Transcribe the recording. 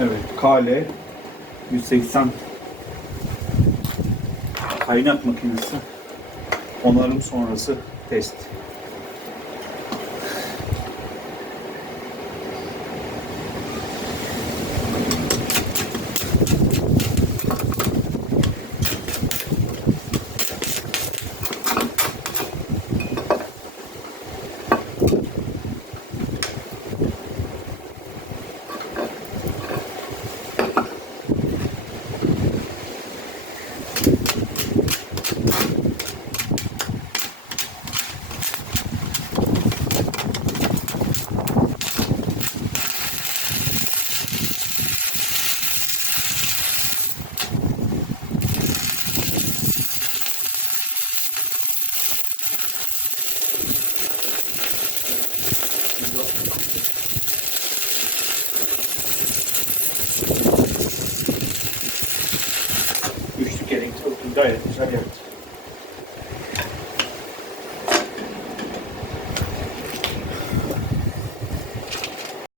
Evet, KL 180 kaynak makinesi onarım sonrası test. 이거. geil. Ich habe ja